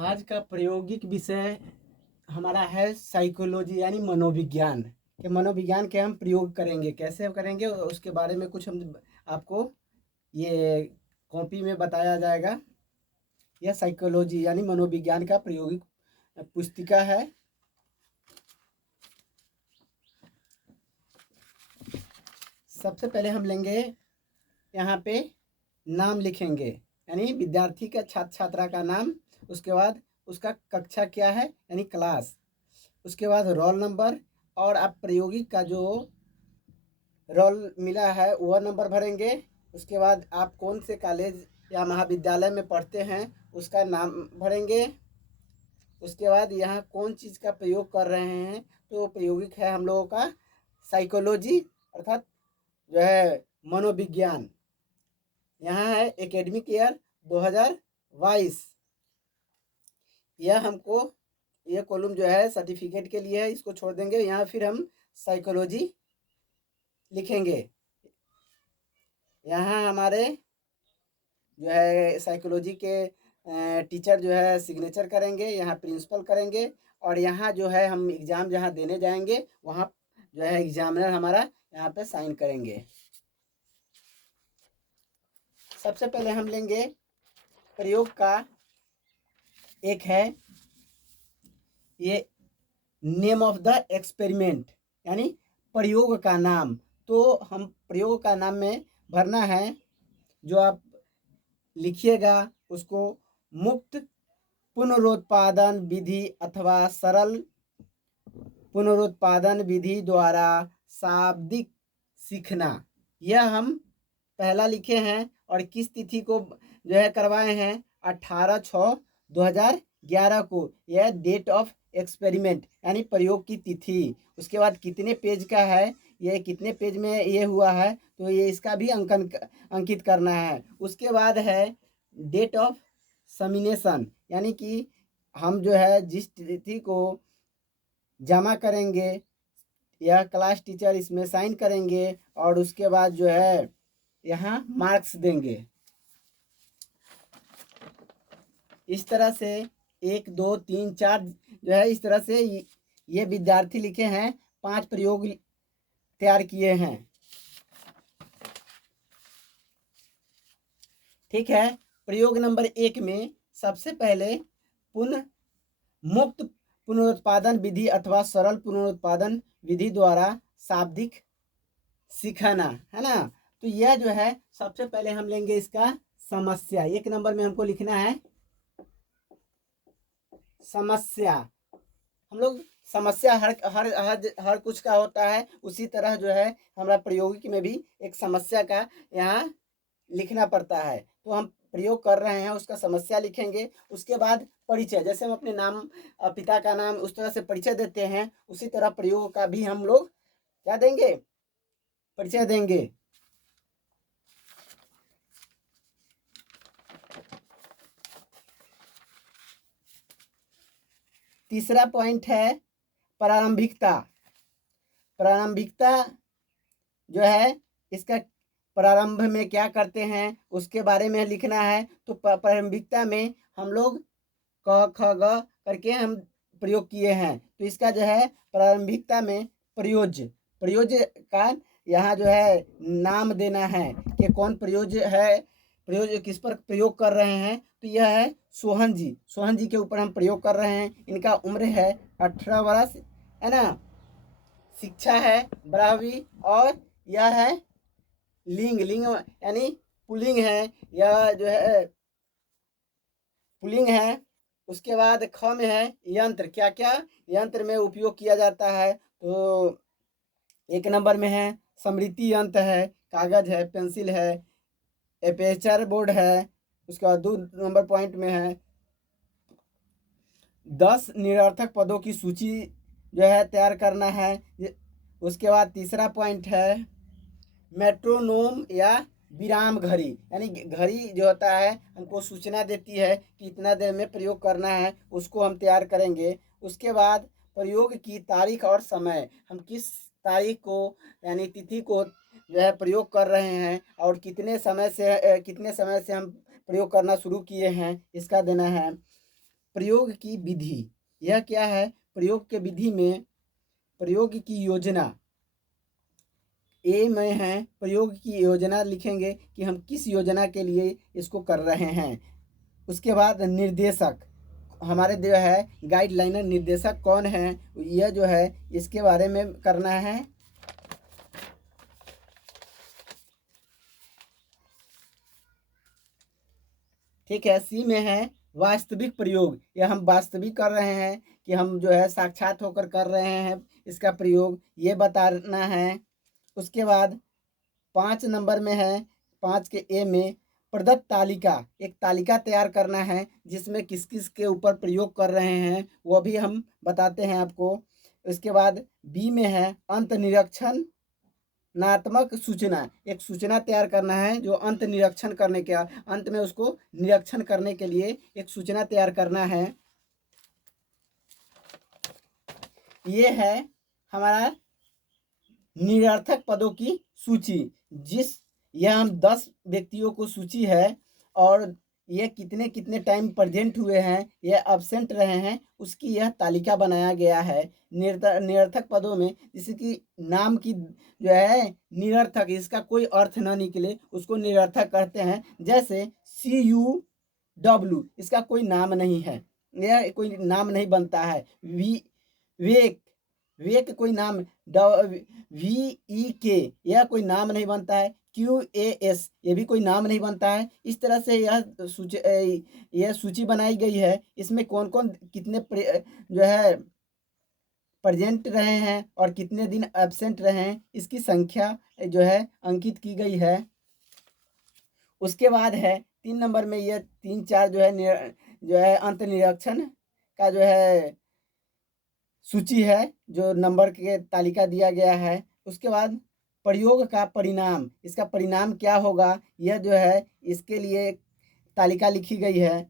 आज का प्रायोगिक विषय हमारा है साइकोलॉजी यानी मनोविज्ञान के मनोविज्ञान के हम प्रयोग करेंगे, कैसे करेंगे उसके बारे में कुछ हम आपको ये कॉपी में बताया जाएगा। यह साइकोलॉजी यानी मनोविज्ञान का प्रायोगिक पुस्तिका है। सबसे पहले हम लेंगे, यहाँ पे नाम लिखेंगे यानी विद्यार्थी का छात्र छात्रा का नाम, उसके बाद उसका कक्षा क्या है यानी क्लास, उसके बाद रोल नंबर और आप प्रायोगिक का जो रोल मिला है वह नंबर भरेंगे। उसके बाद आप कौन से कॉलेज या महाविद्यालय में पढ़ते हैं उसका नाम भरेंगे। उसके बाद यहाँ कौन चीज़ का प्रयोग कर रहे हैं, तो प्रायोगिक है हम लोगों का साइकोलॉजी अर्थात जो है मनोविज्ञान। यहाँ है एकेडमिक ईयर 2022। यह हमको ये कॉलम जो है सर्टिफिकेट के लिए है, इसको छोड़ देंगे। यहाँ फिर हम साइकोलॉजी लिखेंगे। यहाँ हमारे जो है साइकोलॉजी के टीचर जो है सिग्नेचर करेंगे, यहाँ प्रिंसिपल करेंगे, और यहाँ जो है हम एग्ज़ाम जहाँ देने जाएंगे वहाँ जो है एग्जामिनर हमारा यहाँ पे साइन करेंगे। सबसे पहले हम लेंगे प्रयोग का, एक है ये नेम ऑफ द एक्सपेरिमेंट यानी प्रयोग का नाम। तो हम प्रयोग का नाम में भरना है, जो आप लिखिएगा उसको मुक्त पुनरुत्पादन विधि अथवा सरल पुनरुत्पादन विधि द्वारा शाब्दिक सीखना। यह हम पहला लिखे हैं और किस तिथि को जो है करवाए हैं, 18/6/2011 को। यह डेट ऑफ एक्सपेरिमेंट यानी प्रयोग की तिथि। उसके बाद कितने पेज का है, ये कितने पेज में ये हुआ है, तो ये इसका भी अंकित करना है। उसके बाद है डेट ऑफ समिनेशन यानी कि हम जो है जिस तिथि को जमा करेंगे यह क्लास टीचर इसमें साइन करेंगे, और उसके बाद जो है यहाँ मार्क्स देंगे। इस तरह से 1 2 3 4 जो है इस तरह से ये विद्यार्थी लिखे हैं, 5 प्रयोग तैयार किए हैं। ठीक है। प्रयोग नंबर 1 में सबसे पहले मुक्त पुनरुत्पादन विधि अथवा सरल पुनरुत्पादन विधि द्वारा शाब्दिक सिखाना है ना। तो यह जो है सबसे पहले हम लेंगे इसका समस्या। 1 नंबर में हमको लिखना है समस्या। हम लोग समस्या हर हर हर हर कुछ का होता है, उसी तरह जो है हमारा प्रायोगिक में भी एक समस्या का यहाँ लिखना पड़ता है। तो हम प्रयोग कर रहे हैं उसका समस्या लिखेंगे। उसके बाद परिचय, जैसे हम अपने नाम पिता का नाम उस तरह से परिचय देते हैं, उसी तरह प्रयोग का भी हम लोग क्या देंगे, परिचय देंगे। तीसरा पॉइंट है प्रारंभिकता। प्रारंभिकता जो है इसका प्रारंभ में क्या करते हैं उसके बारे में लिखना है। तो प्रारंभिकता में हम लोग क ख ग करके हम प्रयोग किए हैं, तो इसका जो है प्रारंभिकता में प्रयोज्य का यहाँ जो है नाम देना है कि कौन प्रयोज्य है, प्रयोज्य किस पर प्रयोग कर रहे हैं। तो यह है सोहन जी के ऊपर हम प्रयोग कर रहे हैं। इनका उम्र है 18 वर्ष है ना। शिक्षा है 12वीं, और यह है लिंग यानी पुल्लिंग है, यह जो है पुल्लिंग है। उसके बाद ख में है यंत्र, क्या क्या यंत्र में उपयोग किया जाता है। तो 1 नंबर में है स्मृति यंत्र है, कागज है, पेंसिल है, एपेचर बोर्ड है। उसके बाद 2 नंबर पॉइंट में है 10 निरर्थक पदों की सूची जो है तैयार करना है। उसके बाद तीसरा पॉइंट है मेट्रोनोम या विराम घड़ी, यानी घड़ी जो होता है हमको सूचना देती है कि इतना देर में प्रयोग करना है, उसको हम तैयार करेंगे। उसके बाद प्रयोग की तारीख और समय, हम किस तारीख को यानी तिथि को जो है प्रयोग कर रहे हैं और कितने समय से हम प्रयोग करना शुरू किए हैं, इसका देना है। प्रयोग की विधि, यह क्या है, प्रयोग के विधि में प्रयोग की योजना, ए में है प्रयोग की योजना लिखेंगे कि हम किस योजना के लिए इसको कर रहे हैं। उसके बाद निर्देशक, हमारे जो है गाइडलाइनर निर्देशक कौन है, यह जो है इसके बारे में करना है। ठीक है, सी में है वास्तविक प्रयोग, यह हम वास्तविक कर रहे हैं कि हम जो है साक्षात होकर कर रहे हैं इसका प्रयोग, ये बताना है। उसके बाद 5 नंबर में है, 5 के ए में प्रदत्त तालिका, एक तालिका तैयार करना है जिसमें किस किस के ऊपर प्रयोग कर रहे हैं वो भी हम बताते हैं आपको। उसके बाद बी में है अंत निरीक्षण नात्मक सूचना, एक सूचना तैयार करना है जो अंत निरीक्षण करने के अंत में उसको निरीक्षण करने के लिए एक सूचना तैयार करना है। ये है हमारा निरर्थक पदों की सूची, यह हम 10 व्यक्तियों को सूची है और ये कितने कितने टाइम प्रेजेंट हुए हैं, ये अब्सेंट रहे हैं, उसकी यह तालिका बनाया गया है। निरर्थक पदों में जैसे कि नाम की जो है निरर्थक, इसका कोई अर्थ न निकले उसको निरर्थक कहते हैं। जैसे CUW, इसका कोई नाम नहीं है, यह कोई नाम नहीं बनता है। वेक, वेक कोई नाम, VEK यह कोई नाम नहीं बनता है। QAS ये भी कोई नाम नहीं बनता है। इस तरह से यह सूची बनाई गई है, इसमें कौन कौन कितने जो है प्रेजेंट रहे हैं और कितने दिन एब्सेंट रहे हैं इसकी संख्या जो है अंकित की गई है। उसके बाद है 3 नंबर में ये 3 4 जो है अंत निरीक्षण का जो है सूची है, जो नंबर के तालिका दिया गया है। उसके बाद प्रयोग का परिणाम, इसका परिणाम क्या होगा, यह जो है इसके लिए तालिका लिखी गई है।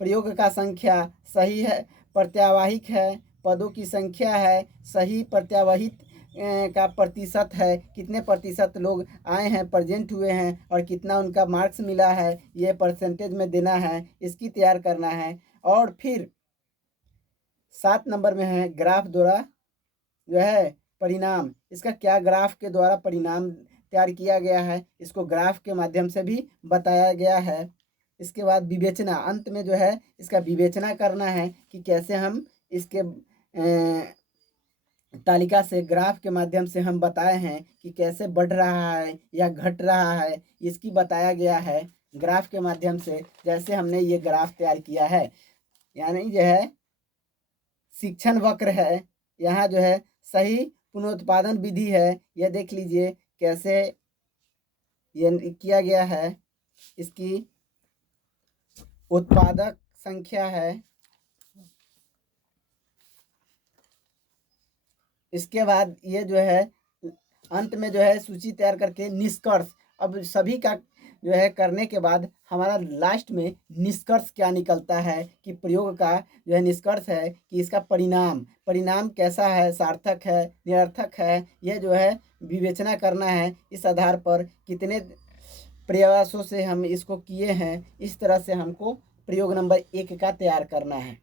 प्रयोग का संख्या सही है, प्रत्यावाहिक है, पदों की संख्या है, सही प्रत्यावहित का प्रतिशत है, कितने प्रतिशत लोग आए हैं प्रेजेंट हुए हैं और कितना उनका मार्क्स मिला है, ये परसेंटेज में देना है, इसकी तैयार करना है। और फिर 7 नंबर में है ग्राफ द्वारा जो है परिणाम, इसका क्या ग्राफ के द्वारा परिणाम तैयार किया गया है, इसको ग्राफ के माध्यम से भी बताया गया है। इसके बाद विवेचना, अंत में जो है इसका विवेचना करना है कि कैसे हम इसके तालिका से ग्राफ के माध्यम से हम बताए हैं कि कैसे बढ़ रहा है या घट रहा है, इसकी बताया गया है ग्राफ के माध्यम से, जैसे हमने ये ग्राफ तैयार किया है। यानी जो है शिक्षण वक्र है, यहाँ जो है सही पुनरुत्पादन विधि है, यह देख लीजिए कैसे ये किया गया है। इसकी उत्पादक संख्या है। इसके बाद ये जो है अंत में जो है सूची तैयार करके निष्कर्ष, अब सभी का जो है करने के बाद हमारा लास्ट में निष्कर्ष क्या निकलता है कि प्रयोग का जो है निष्कर्ष है कि इसका परिणाम कैसा है, सार्थक है, निरर्थक है, यह जो है विवेचना करना है। इस आधार पर कितने प्रयासों से हम इसको किए हैं, इस तरह से हमको प्रयोग नंबर 1 का तैयार करना है।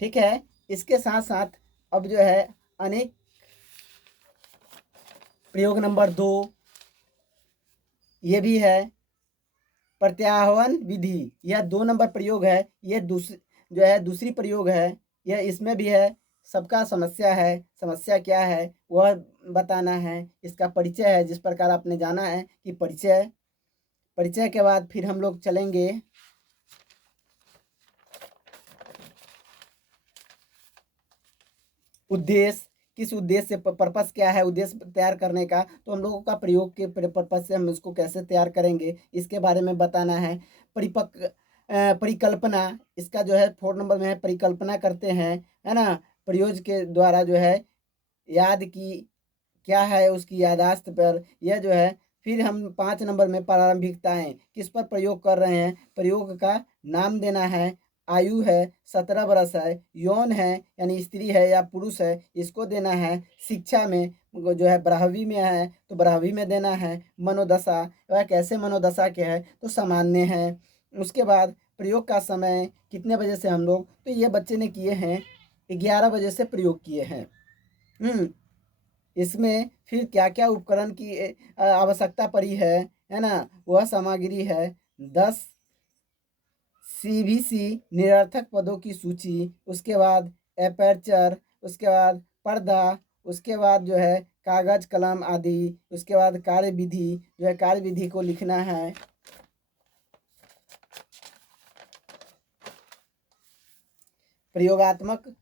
ठीक है, इसके साथ साथ अब जो है अनेक प्रयोग नंबर 2 ये भी है प्रत्याह्वान विधि, यह 2 नंबर प्रयोग है, यह दूसरी प्रयोग है, यह इसमें भी है सबका समस्या है, समस्या क्या है वह बताना है। इसका परिचय है, जिस प्रकार आपने जाना है कि परिचय के बाद फिर हम लोग चलेंगे उद्देश्य, किस उद्देश्य से, पर्पस क्या है उद्देश्य तैयार करने का, तो हम लोगों का प्रयोग के पर्पस से हम इसको कैसे तैयार करेंगे इसके बारे में बताना है। परिकल्पना, इसका जो है 4 नंबर में है परिकल्पना करते हैं, है ना, प्रयोग के द्वारा जो है याद की क्या है उसकी यादाश्त पर, यह जो है। फिर हम 5 नंबर में प्रारंभिकताएं, किस पर प्रयोग कर रहे हैं, प्रयोग का नाम देना है, आयु है 17 वर्ष है, यौन है यानी स्त्री है या पुरुष है इसको देना है, शिक्षा में जो है 12वीं में है तो 12वीं में देना है, मनोदशा वह कैसे मनोदशा के है तो सामान्य है। उसके बाद प्रयोग का समय कितने बजे से हम लोग, तो ये बच्चे ने किए हैं 11 बजे से प्रयोग किए हैं। इसमें फिर क्या क्या उपकरण की आवश्यकता पड़ी है ना। वह सामग्री है 10 सीवीसी निरर्थक पदों की सूची, उसके बाद एपर्चर, उसके बाद पर्दा, उसके बाद जो है कागज कलम आदि, उसके बाद कार्यविधि, जो है कार्यविधि को लिखना है। प्रयोगात्मक